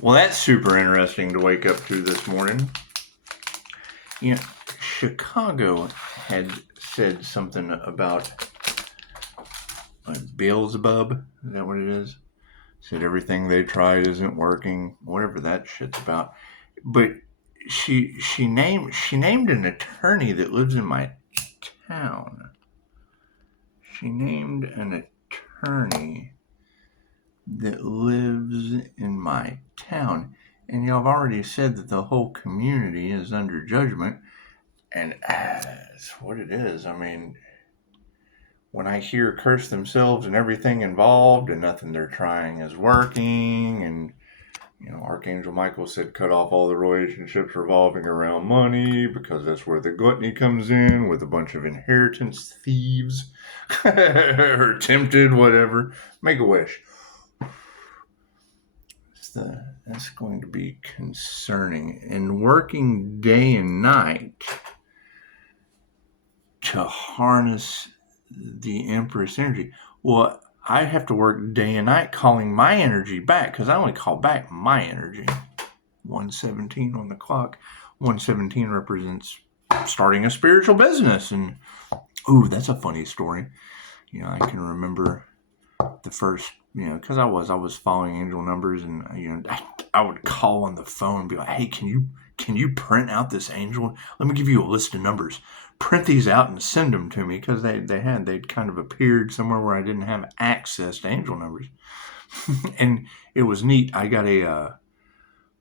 Well, that's super interesting to wake up to this morning. You know, Chicago had said something about Beelzebub. Is that what it is? Said everything they tried isn't working, whatever that shit's about. But she named an attorney that lives in my town. She named an attorney that lives in my town. And y'all have already said that the whole community is under judgment. And that's what it is. I mean, when I hear curse themselves and everything involved and nothing they're trying is working, and Archangel Michael said cut off all the relationships revolving around money because that's where the gluttony comes in with a bunch of inheritance thieves or tempted, whatever. Make a wish. That's going to be concerning. And working day and night to harness the Empress energy. Well, I have to work day and night calling my energy back because I only call back my energy. 117 on the clock. 117 represents starting a spiritual business. And, ooh, that's a funny story. I can remember the first, because I was following angel numbers, and, I would call on the phone and be like, hey, can you print out this angel? Let me give you a list of numbers. Print these out and send them to me, because they'd kind of appeared somewhere where I didn't have access to angel numbers. And it was neat. I got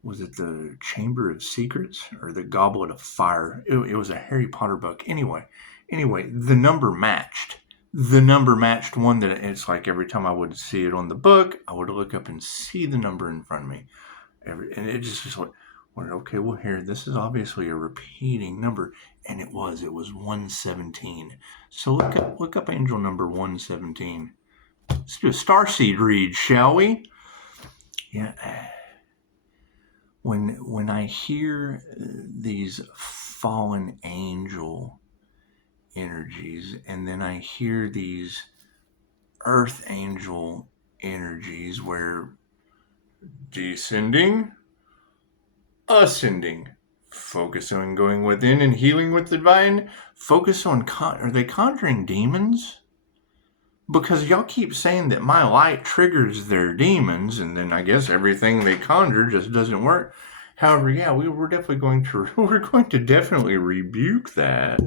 was it the Chamber of Secrets or the Goblet of Fire? It was a Harry Potter book. Anyway, the number matched. The number matched one that it's like every time I would see it on the book, I would look up and see the number in front of me. And it just was like, okay, well, here, this is obviously a repeating number. And it was 117. So look up angel number 117. Let's do a starseed read, shall we? Yeah. When I hear these fallen angel energies, and then I hear these earth angel energies where descending, ascending, focus on going within and healing with the divine, focus on, are they conjuring demons? Because y'all keep saying that my light triggers their demons, and then I guess everything they conjure just doesn't work. However, yeah, we're going to definitely rebuke that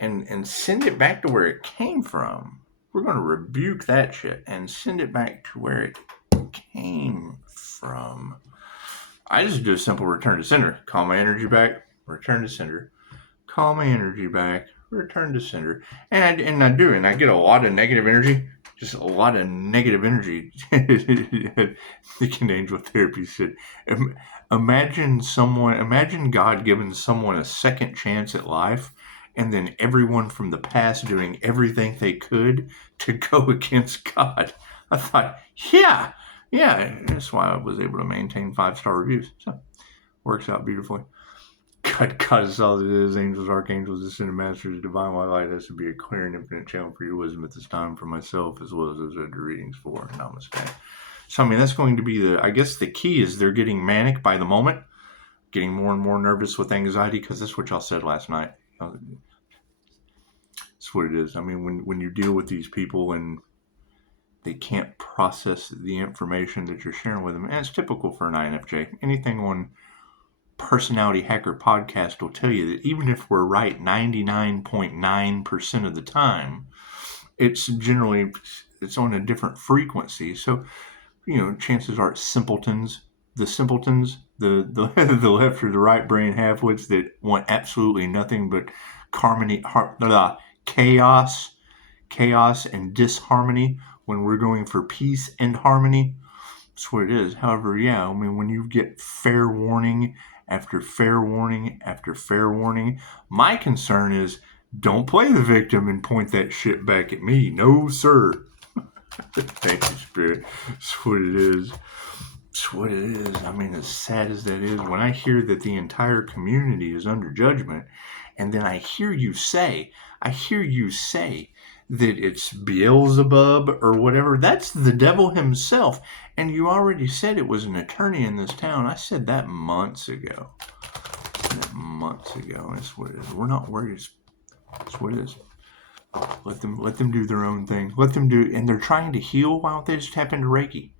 and send it back to where it came from. We're going to rebuke that shit and send it back to where it came from. I just do a simple return to sender. Call my energy back, return to sender. Call my energy back, return to sender. And I do, and I get a lot of negative energy. Just a lot of negative energy. The Angel Therapy said, imagine God giving someone a second chance at life, and then everyone from the past doing everything they could to go against God. I thought, yeah, that's why I was able to maintain 5-star reviews. So, works out beautifully. God is all it is. Angels, archangels, ascended masters, divine white light has to be a clear and infinite channel for your wisdom at this time for myself, as well as those other readings for Namaste. So, I mean, that's going to be I guess the key is they're getting manic by the moment, getting more and more nervous with anxiety, because that's what y'all said last night. That's what it is. I mean, when you deal with these people and they can't process the information that you're sharing with them, and it's typical for an INFJ. Anything on Personality Hacker Podcast will tell you that even if we're right 99.9% of the time, it's on a different frequency. So, chances are simpletons, the left or the right brain halfwits that want absolutely nothing but chaos and disharmony when we're going for peace and harmony. That's what it is. However, yeah, I mean, when you get fair warning after fair warning after fair warning, my concern is don't play the victim and point that shit back at me. No, sir. Thank you, Spirit. That's what it is. That's what it is. I mean, as sad as that is, when I hear that the entire community is under judgment, and then I hear you say that it's Beelzebub or whatever. That's the devil himself. And you already said it was an attorney in this town. I said that months ago. That's what it is. We're not worried. That's what it is. Let them do their own thing. Let them do, and they're trying to heal. Why don't they just tap into Reiki?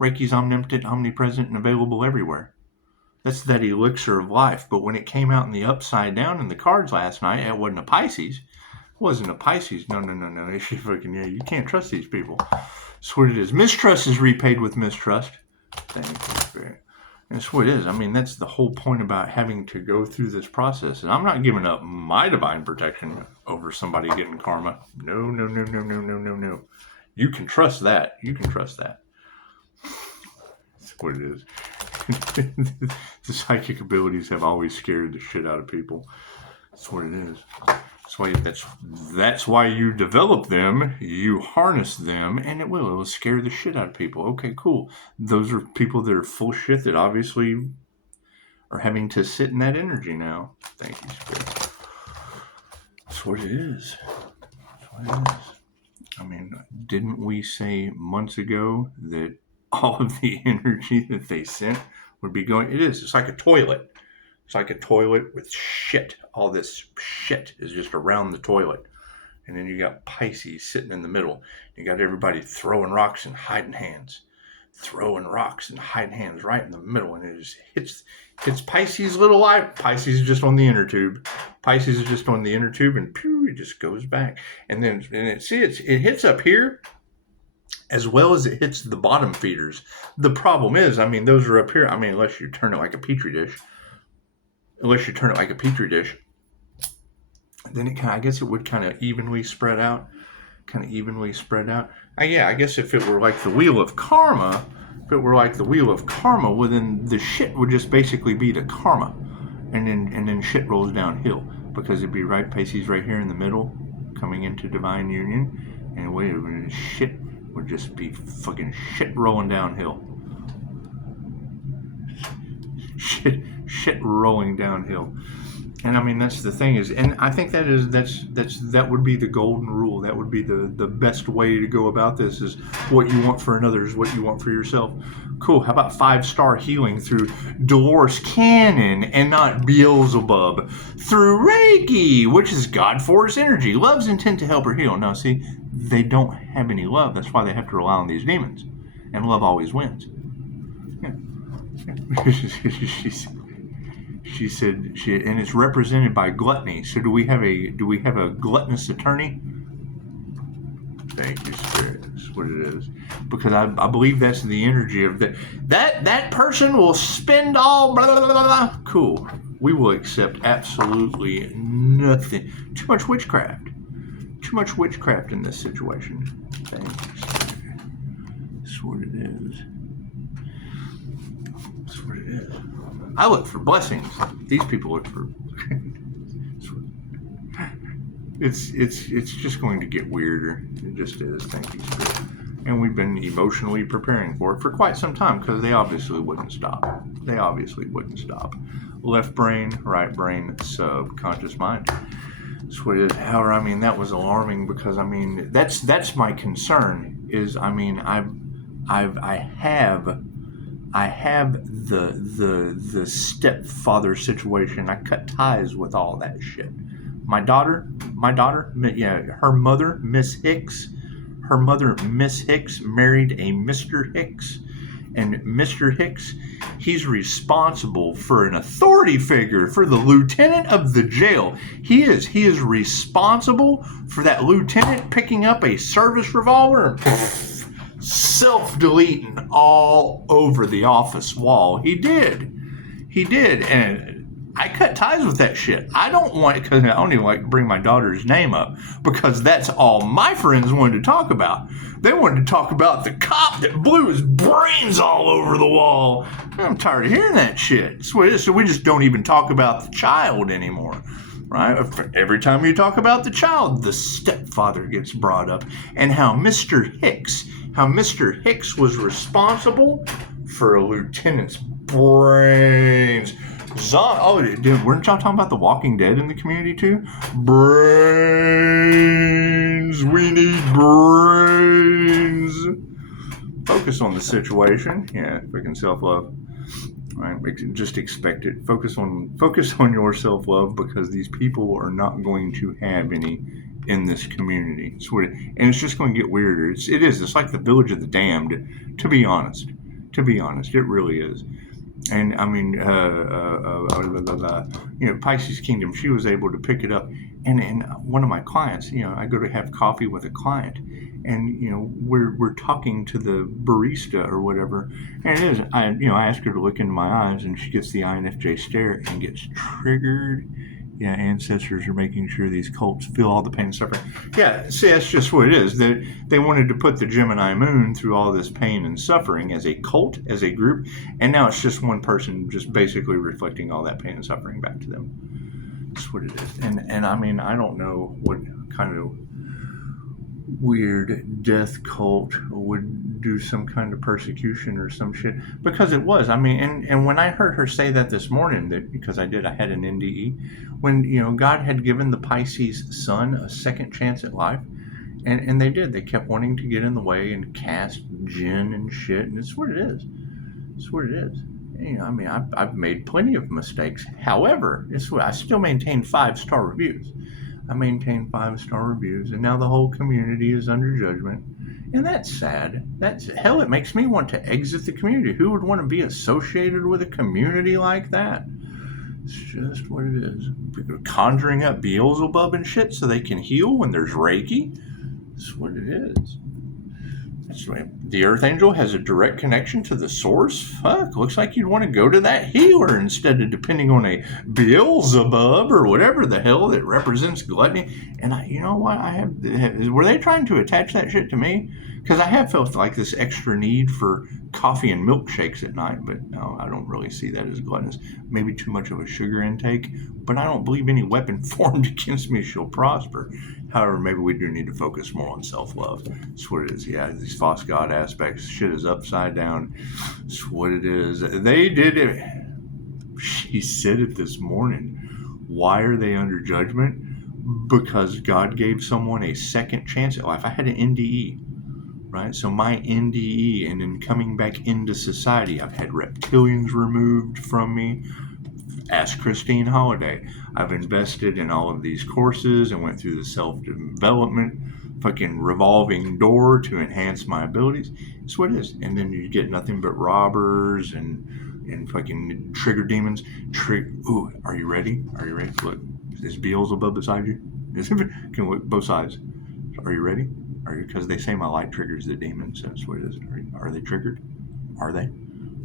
Reiki's omnipotent, omnipresent, and available everywhere. That's that elixir of life. But when it came out in the upside down in the cards last night, it wasn't a Pisces. It wasn't a Pisces. No. You can't trust these people. That's what it is. Mistrust is repaid with mistrust. Thank you, Spirit. That's what it is. I mean, that's the whole point about having to go through this process. And I'm not giving up my divine protection over somebody getting karma. No. You can trust that. That's what it is. The psychic abilities have always scared the shit out of people. That's what it is. That's why you develop them, you harness them, and it will scare the shit out of people. Okay, cool. Those are people that are full shit that obviously are having to sit in that energy now. Thank you, Spirit. That's what it is. I mean, didn't we say months ago that all of the energy that they sent would be going? It is. It's like a toilet. It's like a toilet with shit. All this shit is just around the toilet. And then you got Pisces sitting in the middle. You got everybody throwing rocks and hiding hands. Right in the middle. And it just hits Pisces' little eye. Pisces is just on the inner tube. And pew, it just goes back. And then it hits up here as well as it hits the bottom feeders. The problem is, I mean, those are up here. I mean, unless you turn it like a petri dish. Then I guess it would kind of evenly spread out. I guess if it were like the wheel of karma, well, then the shit would just basically be the karma, and then shit rolls downhill, because it'd be right Pisces right here in the middle, coming into divine union, and shit would just be fucking shit rolling downhill. Shit rolling downhill. And I mean, that's the thing is, and I think that would be the golden rule. That would be the best way to go about this, is what you want for another is what you want for yourself. Cool. How about 5-star healing through Dolores Cannon and not Beelzebub? Through Reiki, which is God Force energy. Love's intent to help her heal. Now, see, they don't have any love. That's why they have to rely on these demons. And love always wins. She said, and it's represented by gluttony. So do we have a gluttonous attorney? Thank you, Spirit. That's what it is. Because I believe that's the energy of that person will spend all blah, blah, blah, blah. Cool. We will accept absolutely nothing. Too much witchcraft in this situation. Thank you, Spirit. That's what it is. I look for blessings. These people look for. It's just going to get weirder. It just is. Thank you, Spirit. And we've been emotionally preparing for it for quite some time, because they obviously wouldn't stop. Left brain, right brain, subconscious mind. That's what it is. However, I mean, that was alarming, because I mean, that's my concern. Is, I mean, I have the stepfather situation. I cut ties with all that shit. My daughter, her mother, Miss Hicks, married a Mr. Hicks. And Mr. Hicks, he's responsible for an authority figure, for the lieutenant of the jail. He is responsible for that lieutenant picking up a service revolver and self-deleting all over the office wall. He did. And I cut ties with that shit. I don't even like to bring my daughter's name up, because that's all my friends wanted to talk about. They wanted to talk about the cop that blew his brains all over the wall. I'm tired of hearing that shit. So we just don't even talk about the child anymore. Right? Every time you talk about the child, the stepfather gets brought up, and how Mr. Hicks was responsible for a lieutenant's brains. Dude, weren't y'all talking about The Walking Dead in the community too? Brains brains. We need brains. Focus on the situation. Yeah, freaking self-love. Right, just expect it. Focus on your self-love, because these people are not going to have any in this community. And it's just going to get weirder. It's like the village of the damned, to be honest. It really is. And I mean, Pisces Kingdom, she was able to pick it up. And one of my clients, I go to have coffee with a client, and we're talking to the barista or whatever, and it is, I ask her to look into my eyes, and she gets the INFJ stare and gets triggered. Yeah, ancestors are making sure these cults feel all the pain and suffering. Yeah, see, that's just what it is. They wanted to put the Gemini moon through all this pain and suffering as a cult, as a group, and now it's just one person just basically reflecting all that pain and suffering back to them. That's what it is. And I mean, I don't know what kind of weird death cult would do some kind of persecution or some shit, because it was, I mean, and when I heard her say that this morning, that because I had an NDE, when God had given the Pisces sun a second chance at life, and they kept wanting to get in the way and cast jinn and shit, and it's what it is. I mean, I've made plenty of mistakes. However, I still maintain 5-star reviews. and now the whole community is under judgment. And that's sad. Hell, it makes me want to exit the community. Who would want to be associated with a community like that? It's just what it is. Conjuring up Beelzebub and shit so they can heal when there's Reiki. That's what it is. The Earth Angel has a direct connection to the source. Fuck, looks like you'd want to go to that healer instead of depending on a Beelzebub or whatever the hell that represents gluttony. And you know what? Were they trying to attach that shit to me? Because I have felt like this extra need for coffee and milkshakes at night, but no, I don't really see that as gluttonous. Maybe too much of a sugar intake, but I don't believe any weapon formed against me shall prosper. However, maybe we do need to focus more on self-love. That's what it is. Yeah, these false god aspects, shit is upside down. That's what it is. They did it. She said it this morning. Why are they under judgment? Because God gave someone a second chance at life. I had an NDE, right? So my NDE, and then coming back into society, I've had reptilians removed from me. Ask Christine Holiday. I've invested in all of these courses and went through the self-development fucking revolving door to enhance my abilities. That's what it is. And then you get nothing but robbers and fucking trigger demons. Ooh, are you ready? Look, is Beelzebub beside you? Can look both sides. Are you ready? Because they say my light triggers the demons. That's what it is. Are they triggered? Are they?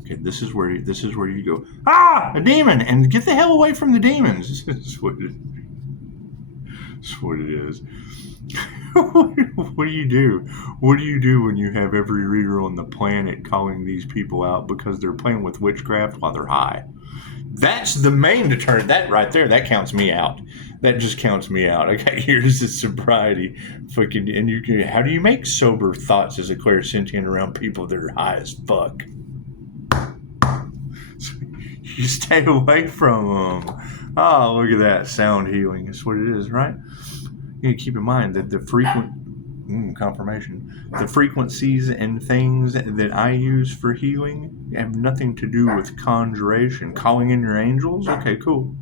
Okay, this is where you go, a demon, and get the hell away from the demons. That's what it is. What do you do? What do you do when you have every reader on the planet calling these people out because they're playing with witchcraft while they're high? That's the main deterrent. That right there, that counts me out. That just counts me out. Okay, here's the sobriety. And how do you make sober thoughts as a clairsentient around people that are high as fuck? You stay away from them. Oh, look at that. Sound healing. That's what it is, right? You need to keep in mind that the frequencies and things that I use for healing have nothing to do with conjuration. Calling in your angels? Okay, cool.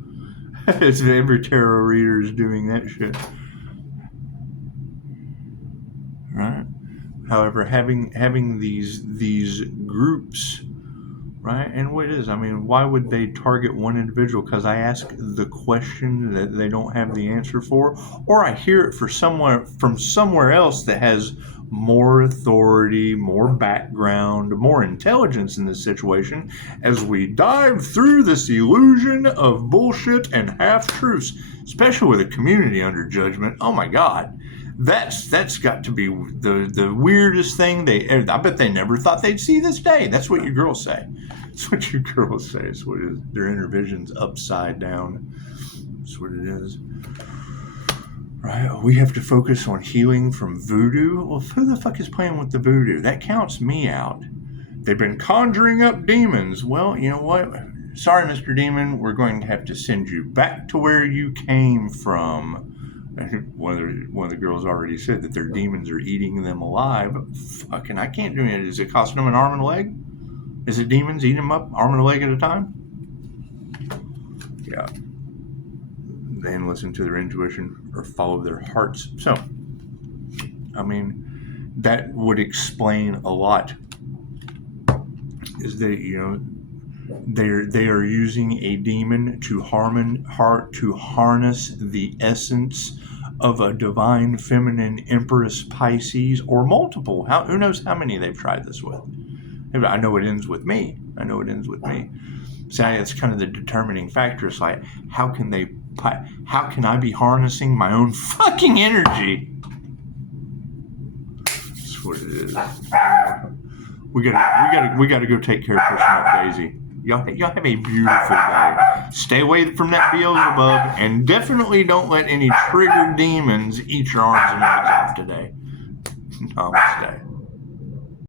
It's every tarot reader is doing that shit. Right? However, having these groups, right? And what it is, I mean, why would they target one individual? Because I ask the question that they don't have the answer for, or I hear it from somewhere else that has more authority, more background, more intelligence in this situation, as we dive through this illusion of bullshit and half-truths, especially with a community under judgment. Oh my God. That's got to be the weirdest thing I bet they never thought they'd see this day. That's what you girls say. It's what you girls say. It's what it is. Their inner vision's upside down. That's what it is. Right? We have to focus on healing from voodoo. Well, who the fuck is playing with the voodoo? That counts me out. They've been conjuring up demons. Well, you know what? Sorry, Mr. Demon. We're going to have to send you back to where you came from. One of the girls already said that their demons are eating them alive. Fucking, I can't do it. Is it costing them an arm and a leg? Is it demons eating them up, arm and a leg at a time? Yeah. Then listen to their intuition or follow their hearts. So, I mean, that would explain a lot. Is that, you know, they are using a demon to harness the essence of a divine feminine Empress Pisces, or multiple. Who knows how many they've tried this with? I know it ends with me. So it's kind of the determining factor. It's like, how can I be harnessing my own fucking energy? That's what it is. We gotta go take care of Personal Daisy. Y'all have a beautiful day. Stay away from that Beelzebub, and definitely don't let any triggered demons eat your arms and legs off today. Namaste.